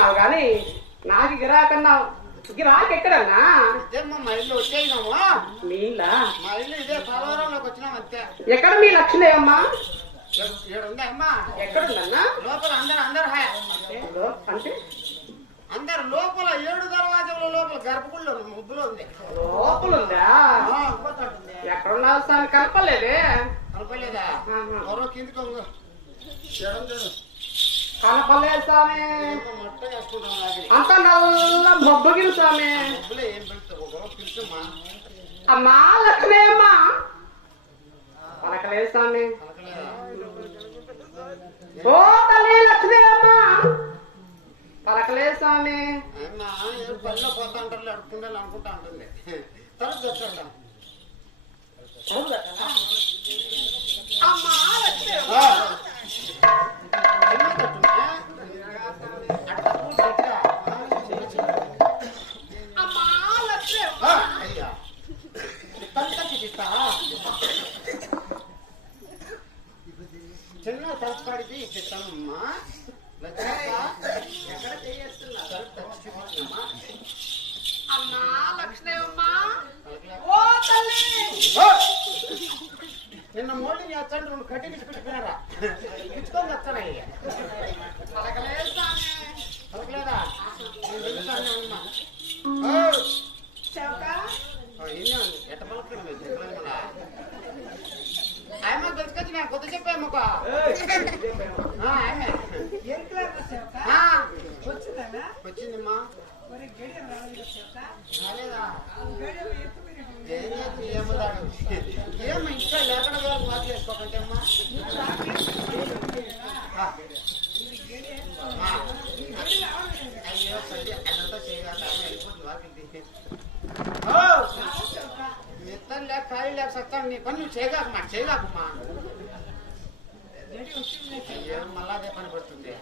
అంటున్నావు గాని నాకు గిరాకన్నా గిరాకి ఎక్కడన్నా మా ఇల్లు వచ్చేయినాము. మీ ఇల్లా? మా ఇల్లు ఇదే పోలవరంలోకి వచ్చినాం అంతే. ఎక్కడ మీ లక్ష్మి అమ్మా? ఉంది అమ్మా. ఎక్కడుందన్నా? లోపల అందరు హాయ్ అంటే అందరు లోపల 7 దర్వాజాల లోపల గర్భగుడిలో ముద్దులో ఉంది. లోపలుందా? ఎక్కడున్నావు సార్? కలపలేదే. కలపలేదా? మరో కిందికి కనపలేదు స్వామి. మొట్ట వేసుకుంటాం. అంత నల్ల మబ్బగిరి స్వామి. ఏం పెడతామా? అమ్మా లక్ష్మి అమ్మా పలకలేదు స్వామి. ఓ తల్లి లక్ష్మి అమ్మా పలకలేదు స్వామి. పనిలో పోతా ఉంటారు అడుక్కుండాలి అనుకుంటా ఉంటుంది. తలుపు తెచ్చుకుంటాం. అమ్మా లక్ష్మి చిన్న తలపాడికి ఇస్తామమ్మా. ఎక్కడ చేస్తున్నా అమ్మా లక్ష్మి అమ్మా ఓ తల్లి. నిన్న మోల్డింగ్ చేస్తాను 2 కట్టి పిచ్చుకుంటున్నారా? పిచ్చుకొని వస్తానా? పలకలేదు స్వామి. పలకలేదా? ఎట్ట పలకడా? ఆయమ్మ తెలుసుకొచ్చి నేను కొద్ది చెప్పాము. వచ్చిందమ్మా. ఏమో ఇంకా లేకుండా వేరు వాక్ చేసుకోకంటే అమ్మా. అయ్యో తల్లి అదంతా చేయగలరా? వెళ్ళిపోతుంది వాకింది. నిద్ర లేక ఖాళీ లేక సత్తాను. నీ పని నువ్వు చేయగాకమ్మా, చేయగాకమ్మా. అయ్యో మళ్ళా అదే పని పడుతుంది.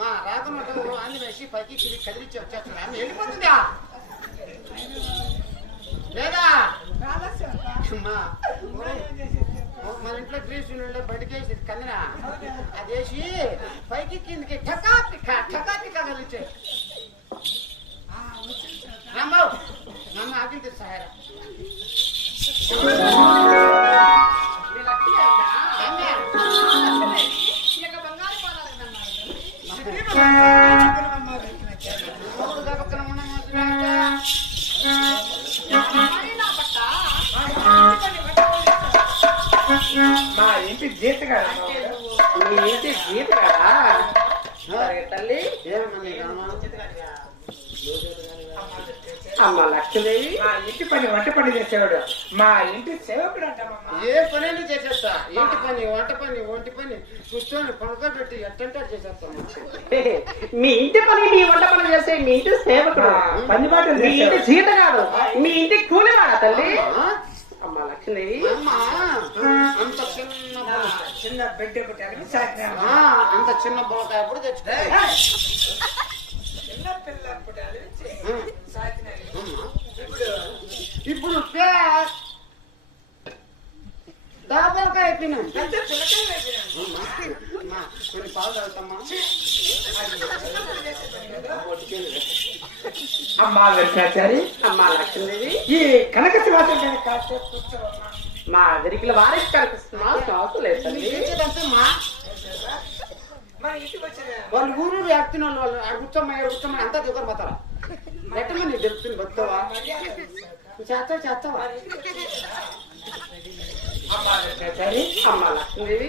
మా రాకున్నట్టు అన్ని వేసి పైకి తిరిగి కదిలిచ్చి వచ్చేస్తున్నా. ఆమె వెళ్ళిపోతుందా లేదా? మన ఇంట్లో గ్రీస్ బయటకి వేసి కందినా అదేసి పైకి కిందికి టకాపికా కదిలిచ్చే. రాంబాబు నన్ను ఆకిలి తెస్తారా? మా ఇంటి జీత కదా? మీ ఇంటి జీత కదా తల్లి? అమ్మ లక్ష్మీదేవి మా ఇంటి పని వంట పని చేసేవాడు. మా ఇంటి సేవకుడు అంటామమ్మా. ఏ పని చేసేస్తా. ఇంటి పని, వంట పని, ఒంటి పని కూర్చొని పడుకోబెట్టి ఎట్టంటే చేసేస్తాము. మీ ఇంటి పని మీ వంట పని చేసే మీ ఇంటి సేవకుడు పని బాట. మీ ఇంటి జీత కాదు, మీ ఇంటి కూలివాడా తల్లి? అమ్మ లక్ష్మీదేవి అంత చిన్న బిడ్డ అంత చిన్న బొలకాయ ఎప్పుడు తెచ్చుకో. ఇప్పుడు దాబలకాయ అయిపోయినా కొన్ని పాలు తాగుతామా? అమ్మా వెంకటాచారి, అమ్మా లక్ష్మీదేవి ఈ కనక శివాసంటే కాసేపు కూర్చోమ్మా. మా అదిరికల వారికి కనిపిస్తున్నా శ్వాస లేదు. వాళ్ళు ఊరు వ్యాప్తిన వాళ్ళు కూర్చోమ్మా అంతా దిగుతారు పోతారా? ఎట్టమా నీకు తెలుస్తుంది బతుకోవా? చేస్తావా? అమ్మా వెంకటాచారి, అమ్మా లక్ష్మీదేవి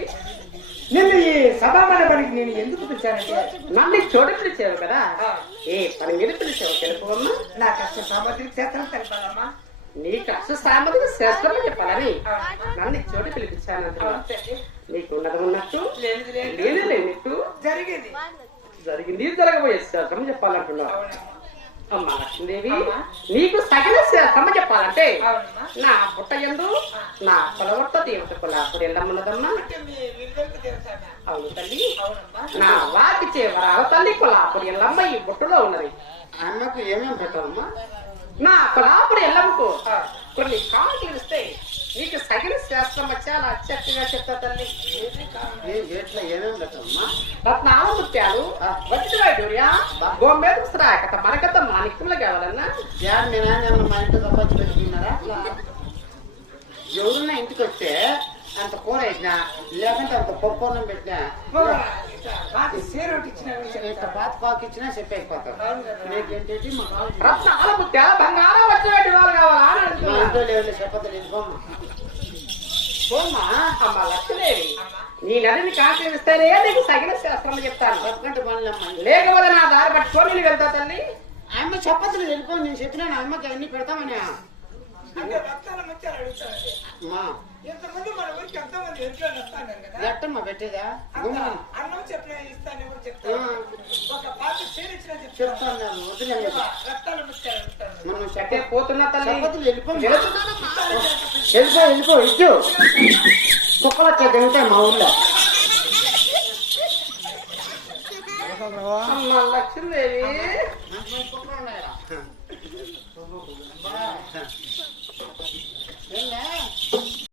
నిన్ను ఈ సభామండపానికి నేను ఎందుకు పిలిచానంటే నన్ను చోటు పిలిచావు కదా. ఏ పని మీద పిలిచావు తెలుపమ్మా. నా కష్ట సామర్థ్యం శాస్త్రం తెలపాలమ్మా. నీ కష్ట సామర్థ్యం శాస్త్రం చెప్పాలని నన్ను చోటు పిలిపించాను. నీకు ఉన్నది ఉన్నట్టు లేదు లేనట్టు జరిగింది జరగబోయే శాస్త్రం చెప్పాలంటున్నావు. అమ్మా లక్ష్మీదేవి నీకు సగిన శాస్త్రం చెప్పాలంటే నా బుట్ట ఎందు నా కొలవర్త దేవత కొలాపుడు ఎల్లమ్మన్నదమ్మా. అవును తల్లి, నా వాకి చేవరాల తల్లి కొలాపుడు ఎల్లమ్మ ఈ బుట్టలో ఉన్నది. అమ్మకు ఏమేమి పెట్టాలమ్మా? నా కొలాపుడు ఎల్లమ్మకు కొన్ని కానుకలు ఇస్తే నీకు సగిన శాస్త్రం చాలా అచ్చట్టుగా చెప్తా తల్లి. ఎట్లా ఏమేమి పెట్టమ్మా? రత్నాల ముత్యాలు, వట్టి వైడూర్య, గోమేద శ్రాకత మనకత మాణిక్యములు కావాలన్నా మీ నాన్న మా ఇంట్లో సంపాదించి పెట్టుకున్నారా? ఎవరున్నా ఇంటికి వస్తే అంత కూర వేసినా లేకుంటే అంత పప్పు అన్నం పెట్టినా ఇంత పాత కాకు ఇచ్చినా సెట్ అయిపోతారు. నీకేంటి మా కావాలి రత్నాల ముత్యాల బంగారం వచ్చి వైడు వాళ్ళు కావాలా అని మా అడుగుతున్నా. ఇంట్లో లేవు చెప్పదు వెళ్ళిపోమ్మా. పోమ్మా అమ్మ లక్ష్మీదేవి, నీ నదిని కాకిస్తానే నీకు సగిన శాస్త్రం చెప్తాను. బతుకంటే పనులు అమ్మా. లేకపోతే నా దారి పట్టుకొని నేను వెళ్తా తల్లి. అమ్మ చెప్పదు వెళ్ళిపో. నేను చెప్పినా నా అమ్మకి అన్ని పెడతామని మా ఇంతకుముందు మన ఊరికి ఎంతమంది ఎట్లా వస్తాను కదా, ఎట్టమ్మా పెట్టేదా? అన్నం చెప్పిన ఇస్తాను కూడా చెప్తాను. ఒక పాత చీర ఇచ్చిన చెప్తాను నేను వదిలేదు. రక్తాలు ముచ్చారు మనం అంటే చెప్పే పోతున్నా తల్లి. చెప్పదు వెళ్ళిపో. వెళ్ళిపో ఇచ్చు కుక్కలు వచ్చేది ఉంటాయి మా ఊళ్ళో. అమ్మ లక్ష్మీదేవి, మంచి మంచి కుక్కలు ఉన్నాయా?